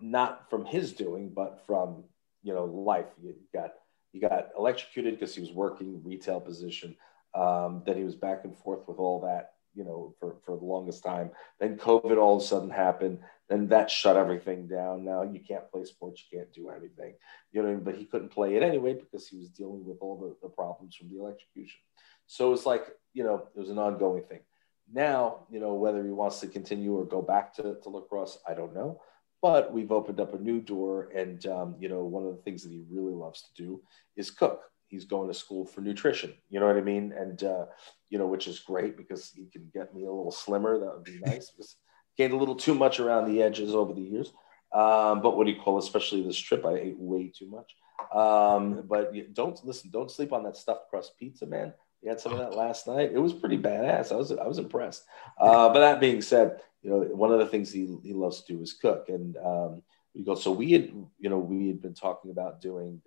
not from his doing, but from, you know, life. He got electrocuted because he was working retail position. Then he was back and forth with all that, you know, for the longest time. Then COVID all of a sudden happened. Then that shut everything down. Now you can't play sports, you can't do anything, you know, but he couldn't play it anyway because he was dealing with all the problems from the electrocution. So it's like, you know, it was an ongoing thing. Now, you know, whether he wants to continue or go back to lacrosse, I don't know. But we've opened up a new door. And, you know, one of the things that he really loves to do is cook. He's going to school for nutrition, you know what I mean? And, you know, which is great because he can get me a little slimmer. That would be nice because gained a little too much around the edges over the years. But what do you call it? Especially this trip, I ate way too much. But don't sleep on that stuffed crust pizza, man. We had some of that last night. It was pretty badass. I was impressed. But that being said, you know, one of the things he loves to do is cook. And so we had been talking about doing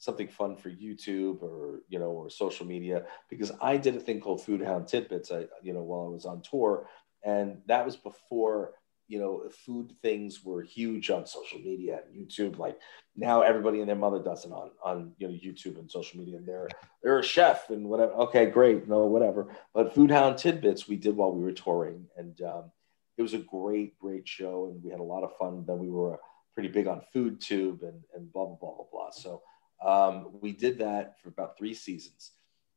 something fun for YouTube or, you know, or social media, because I did a thing called Food Hound Tidbits, while I was on tour. And that was before, you know, food things were huge on social media and YouTube. Like now everybody and their mother does it on you know, YouTube and social media, and they're a chef and whatever. Okay, great. No, whatever. But Food Hound Tidbits we did while we were touring. And it was a great show. And we had a lot of fun. Then we were pretty big on FoodTube and blah, blah, blah, blah, blah. So we did that for about 3 seasons.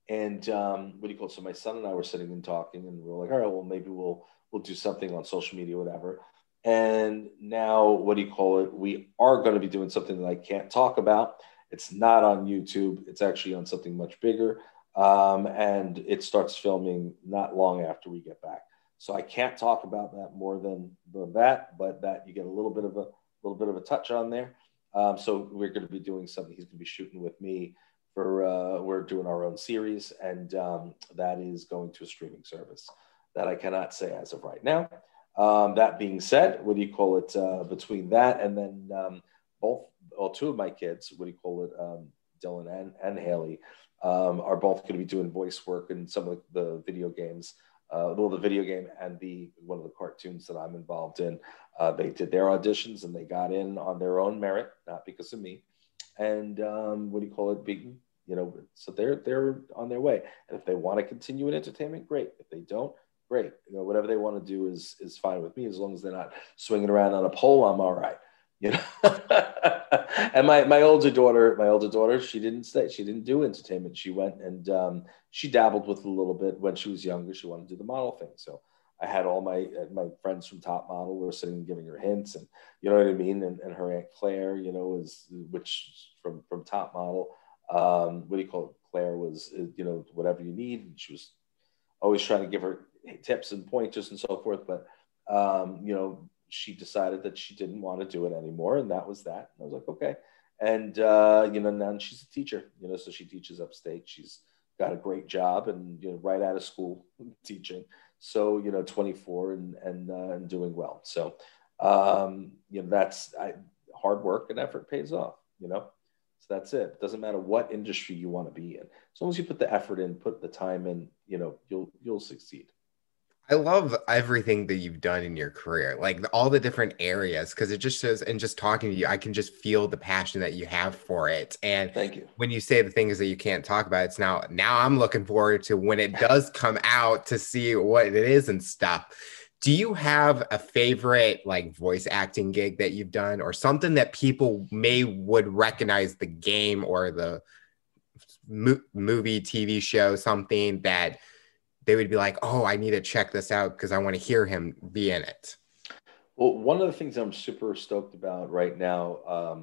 And what do you call it? So my son and I were sitting and talking, and we were like, all right, well, maybe we'll do something on social media, whatever. And now, what do you call it? We are going to be doing something that I can't talk about. It's not on YouTube. It's actually on something much bigger. And it starts filming not long after we get back. So I can't talk about that more than that, but that you get a little bit of a touch on there. So we're going to be doing something. He's going to be shooting with me for we're doing our own series, and that is going to a streaming service that I cannot say as of right now. That being said, what do you call it? Between that and then two of my kids, what do you call it? Dylan and Haley are both going to be doing voice work in some of the video games. The video game and one of the cartoons that I'm involved in. They did their auditions and they got in on their own merit, not because of me. And what do you call it? So they're on their way. And if they want to continue in entertainment, great. If they don't, great. Whatever they want to do is fine with me, as long as they're not swinging around on a pole. I'm all right. And my older daughter, she didn't do entertainment. She went and she dabbled with it a little bit when she was younger. She wanted to do the model thing. So I had all my friends from Top Model were sitting and giving her hints, and you know what I mean. And her Aunt Claire, which from Top Model. What do you call it? Claire was, whatever you need. And she was always trying to give her tips and pointers and so forth. But, she decided that she didn't want to do it anymore. And that was that. And I was like, okay. And, now she's a teacher, so she teaches upstate. She's got a great job and, right out of school teaching. So, 24 and doing well. So, that's hard work and effort pays off, So that's it. It doesn't matter what industry you want to be in. As long as you put the effort in, put the time in, you'll succeed. I love everything that you've done in your career, like all the different areas, because it just shows, and just talking to you, I can just feel the passion that you have for it. And thank you. When you say the things that you can't talk about, it's now I'm looking forward to when it does come out to see what it is and stuff. Do you have a favorite like voice acting gig that you've done, or something that people would recognize the game or the movie, TV show, something that they would be like, oh, I need to check this out because I want to hear him be in it? Well, one of the things I'm super stoked about right now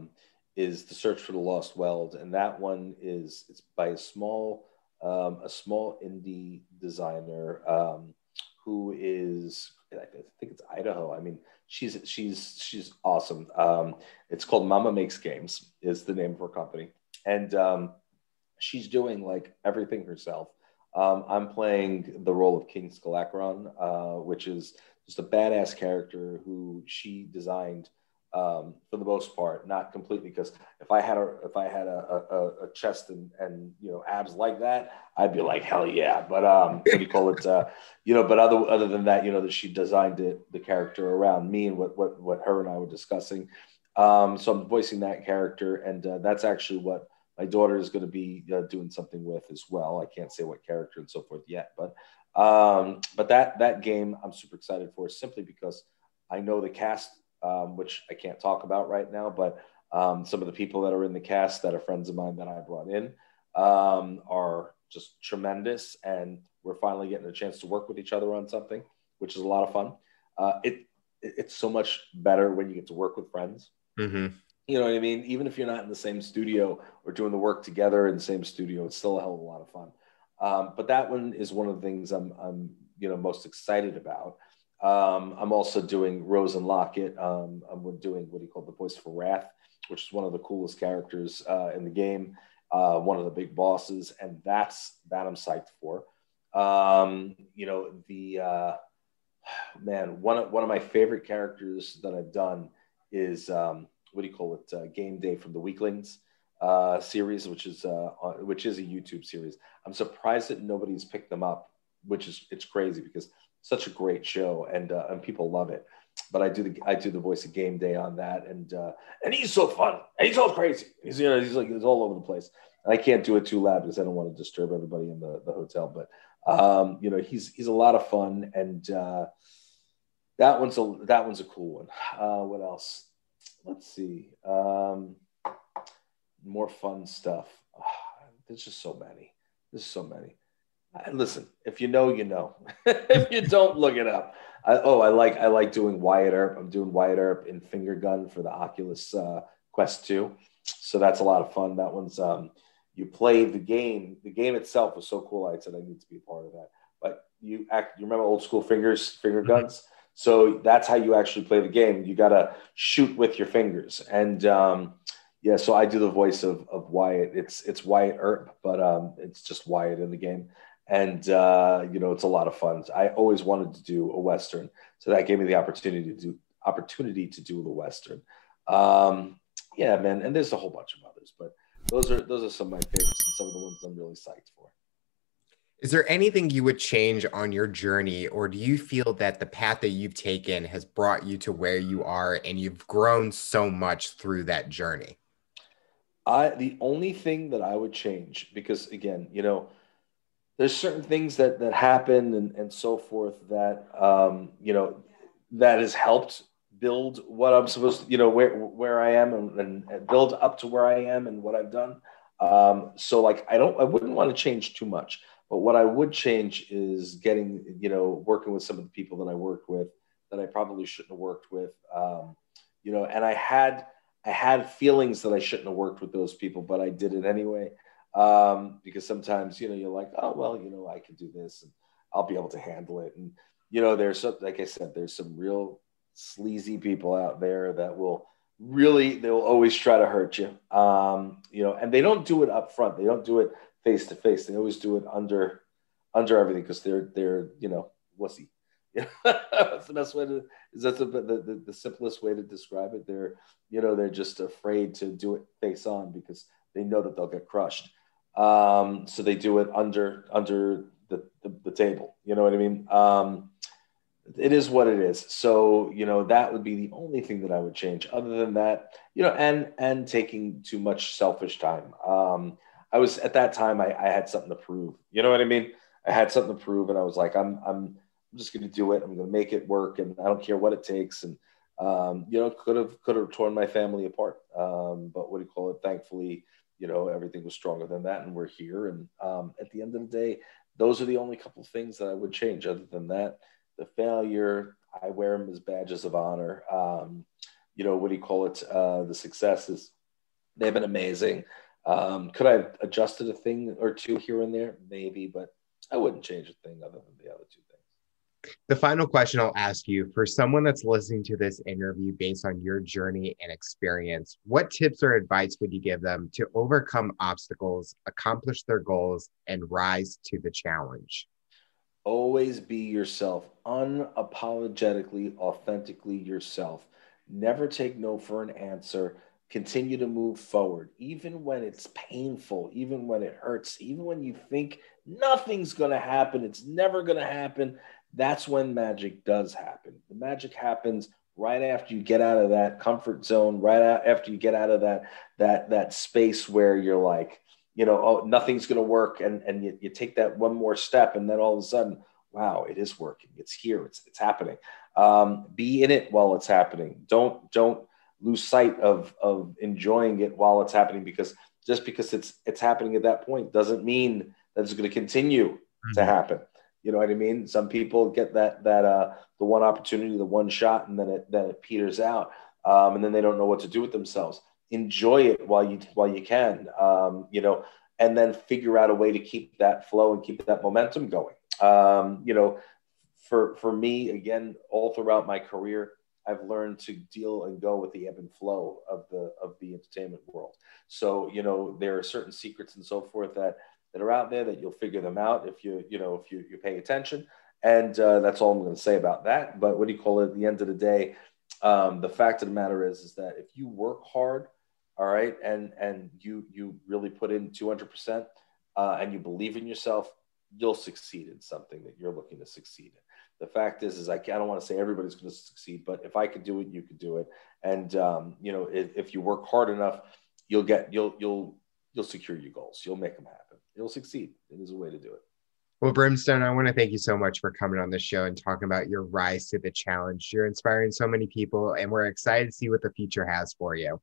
is The Search for the Lost Weld. And that one it's by a small indie designer who is, I think it's Idaho. I mean, she's awesome. It's called Mama Makes Games is the name of her company. And she's doing like everything herself. I'm playing the role of King Scalacron, which is just a badass character who she designed for the most part, not completely, because if I had a chest and abs like that, I'd be like, hell yeah. But what do you call it? But other than that, that she designed the character around me and what her and I were discussing. So I'm voicing that character, and that's actually what my daughter is going to be doing something with as well. I can't say what character and so forth yet, but that game I'm super excited for, simply because I know the cast, which I can't talk about right now, but some of the people that are in the cast that are friends of mine that I brought in are just tremendous, and we're finally getting a chance to work with each other on something, which is a lot of fun. It's so much better when you get to work with friends. Mm-hmm. You know what I mean? Even if you're not in the same studio or doing the work together in the same studio, it's still a hell of a lot of fun. But that one is one of the things I'm most excited about. I'm also doing Rose and Lockett. I'm doing what do you call the Voice for Wrath, which is one of the coolest characters in the game, one of the big bosses, and that I'm psyched for. One of my favorite characters that I've done is what do you call it? Game Day from the Weaklings series, which is a YouTube series. I'm surprised that nobody's picked them up, it's crazy because it's such a great show and people love it. But I do the voice of Game Day on that, and he's so fun. And he's all crazy. He's all over the place. And I can't do it too loud because I don't want to disturb everybody in the hotel. But he's a lot of fun, and that one's a cool one. What else? Let's see. More fun stuff. There's just so many. Listen, if you know, you know. If you don't, look it up. I like doing Wyatt Earp. I'm doing Wyatt Earp in Finger Gun for the Oculus Quest 2. So that's a lot of fun. That one's you play the game. The game itself was so cool. I said I need to be a part of that. But you remember old school finger guns? So that's how you actually play the game. You gotta shoot with your fingers. And yeah, so I do the voice of Wyatt. It's Wyatt Earp, but it's just Wyatt in the game. And you know, it's a lot of fun. I always wanted to do a Western. So that gave me the opportunity to do the Western. Yeah, man, and there's a whole bunch of others, but those are some of my favorites and some of the ones I'm really psyched for. Is there anything you would change on your journey, or do you feel that the path that you've taken has brought you to where you are and you've grown so much through that journey? The only thing that I would change, because again, you know, there's certain things that happen and so forth that you know, that has helped build what I'm supposed to, you know, where I am and build up to where I am and what I've done. So like I wouldn't want to change too much, but what I would change is getting, you know, working with some of the people that I worked with that I probably shouldn't have worked with. You know, and I had feelings that I shouldn't have worked with those people, but I did it anyway. Because sometimes, you know, you're like, oh well, you know, I can do this and I'll be able to handle it. And you know, there's some, like I said, there's some real sleazy people out there that will really, they will always try to hurt you. You know, and they don't do it up front. They don't do it face to face. They always do it under everything because they're you know, wussy. Yeah, that's the best way to, is that the simplest way to describe it. They're, you know, they're just afraid to do it face on because they know that they'll get crushed. So they do it under the table. You know what I mean? It is what it is. So, you know, that would be the only thing that I would change. Other than that, you know, and taking too much selfish time. I was at that time I had something to prove. You know what I mean? I had something to prove, and I was like, I'm just going to do it. I'm going to make it work, and I don't care what it takes. And you know, could have torn my family apart. But what do you call it? Thankfully, you know, everything was stronger than that, and we're here. And at the end of the day, those are the only couple of things that I would change. Other than that, the failure, I wear them as badges of honor. You know, what do you call it? The successes, they've been amazing. Could I have adjusted a thing or two here and there? Maybe, but I wouldn't change a thing other than the other two things. The final question I'll ask you, for someone that's listening to this interview based on your journey and experience, what tips or advice would you give them to overcome obstacles, accomplish their goals, and rise to the challenge? Always be yourself, unapologetically, authentically yourself. Never take no for an answer. Continue to move forward, even when it's painful, even when it hurts, even when you think nothing's going to happen, it's never going to happen. That's when magic does happen. The magic happens right after you get out of that comfort zone, right after you get out of that space where you're like, you know, oh, nothing's going to work. And you take that one more step, and then all of a sudden, wow, it is working. It's here. It's happening. Be in it while it's happening. Don't lose sight of enjoying it while it's happening, because just because it's happening at that point doesn't mean that it's going to continue to happen. You know what I mean? Some people get the one opportunity, the one shot, and then it peters out, and then they don't know what to do with themselves. Enjoy it while you can, you know, and then figure out a way to keep that flow and keep that momentum going. You know, for me, again, all throughout my career, I've learned to deal and go with the ebb and flow of the entertainment world. So, you know, there are certain secrets and so forth that are out there that you'll figure them out if you pay attention. And that's all I'm going to say about that. But what do you call it? At the end of the day, the fact of the matter is that if you work hard, all right, and you really put in 200%, and you believe in yourself, you'll succeed in something that you're looking to succeed in. The fact is I don't want to say everybody's going to succeed, but if I could do it, you could do it. And you know, if you work hard enough, you'll secure your goals. You'll make them happen. You'll succeed. It is a way to do it. Well, Brimstone, I want to thank you so much for coming on the show and talking about your rise to the challenge. You're inspiring so many people, and we're excited to see what the future has for you.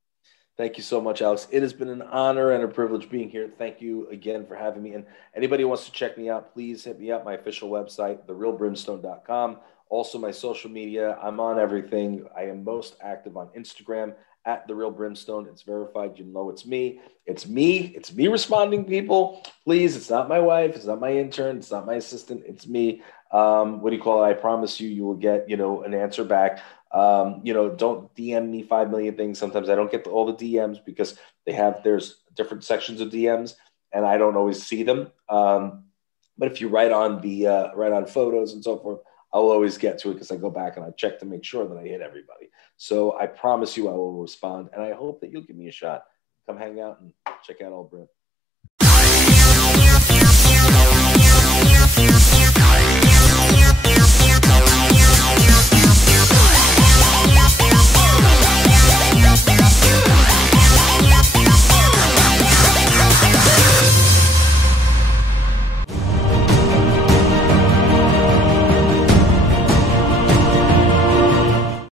Thank you so much, Alex. It has been an honor and a privilege being here. Thank you again for having me. And anybody who wants to check me out, please hit me up. My official website, therealbrimstone.com. Also, my social media. I'm on everything. I am most active on Instagram at The Real Brimstone. It's verified. You know it's me. It's me. It's me responding, people. Please, it's not my wife. It's not my intern. It's not my assistant. It's me. What do you call it? I promise you, you will get, an answer back. Don't DM me 5 million things. Sometimes I don't get all the DMs because there's different sections of DMs and I don't always see them. But if you write on photos and so forth, I'll always get to it because I go back and I check to make sure that I hit everybody. So I promise you I will respond, and I hope that you'll give me a shot. Come hang out and check out Old Brim.